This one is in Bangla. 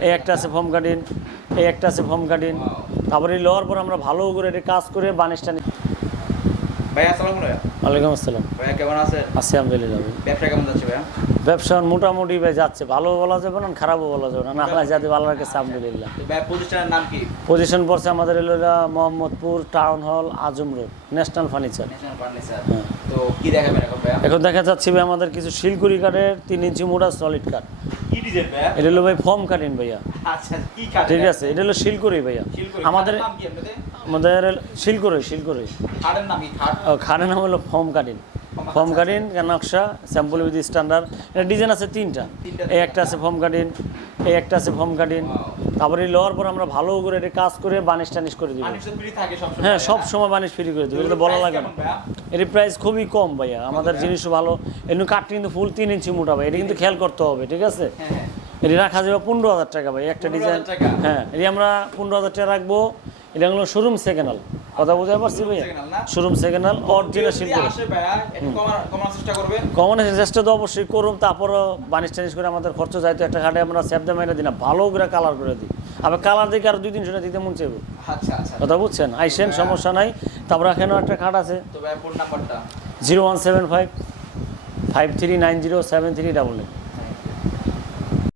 এই একটা আছে ফর্ম কাটিন এই একটা আছে ফর্ম কাটিন তারপরে এই লওয়ার পর আমরা ভালো করে এটা কাজ করে বানিশটা নি- ভাইয়া আসসালামু আলাইকুম ওয়ালাইকুম আসসালাম। ভাইয়া কেমন আছেন? আছি আলহামদুলিল্লাহ ভাই। ব্যবসা কেমন যাচ্ছে ভাইয়া? ব্যবসা মোটামুটি ভাই যাচ্ছে। ভালো বলা যাবে না খারাপও বলা যাবে না। হয় যাতে ভালো রাখছে আলহামদুলিল্লাহ। প্রতিষ্ঠানের নাম কি? পজিশন পড়ছে আমাদের এলো এটা মোহাম্মদপুর টাউন হল আজম রোড ন্যাশনাল ফার্নিচার। হ্যাঁ। তো কি দেখাবেন এখন দেখা যাচ্ছে ভাই আমাদের কিছু শিলকুড়ি কাঠের তিন ইঞ্চি মোটা সলিড কাঠ। এটা হলো ভাই ফর্ম কাটিন ভাইয়া। আচ্ছা ঠিক আছে এটা হলো শিলকুড়ি ভাইয়া। আমাদের আমাদের শিলকুড়ি শিলকুড়ি। খাটের নাম হলো ফর্ম কাটিন ফর্ম কাটিন নকশা স্যাম্পল উইথ স্ট্যান্ডার্ড এটা ডিজাইন আছে তিনটা। এই একটা আছে ফর্ম কাটিন এই একটা আছে ফর্ম কাটিন তারপরে এই লওয়ার পর আমরা ভালো করে এটা কাজ করে বানিশ টানিশ করে দিব। হ্যাঁ সব সময় বানিশ ফ্রি করে দেবো। এটা তো বলা লাগে না। এর প্রাইস খুবই কম ভাইয়া। আমাদের জিনিসও ভালো। এমনি কাঠ কিন্তু ফুল তিন ইঞ্চি মোটা ভাই। এটা কিন্তু খেয়াল করতে হবে ঠিক আছে? হ্যাঁ হ্যাঁ। এটি রাখা যাবে পনেরো হাজার টাকা ভাই। একটা ডিজাইন হ্যাঁ এটি আমরা পনেরো হাজার টাকা রাখব। এটা হলো শোরুম সেকেন্ডাল কথা বুঝতে পারছি ভাইয়া? শোরুম সেকেন্ডাল অরিজিনাল শিল্প আসে ভাইয়া একটু কমার কমার চেষ্টা তো অবশ্যই করুন তারপরও বানিশ টানিশ করে আমাদের খরচ যাইতো একটা ঘাটে আমরা সেপদা মাইনা দিই না ভালো করে কালার করে দিই। আবার কালার দেখে আরও দুই তিনশো টাকা দিতে মন চাইব। আচ্ছা আচ্ছা। কথা বুঝছেন? আইসেন সমস্যা নাই। তারপর এখানেও একটা খাট আছে। তো ভাইয়া ফোন নাম্বারটা zero one seven five five three nine zero seven three double eight.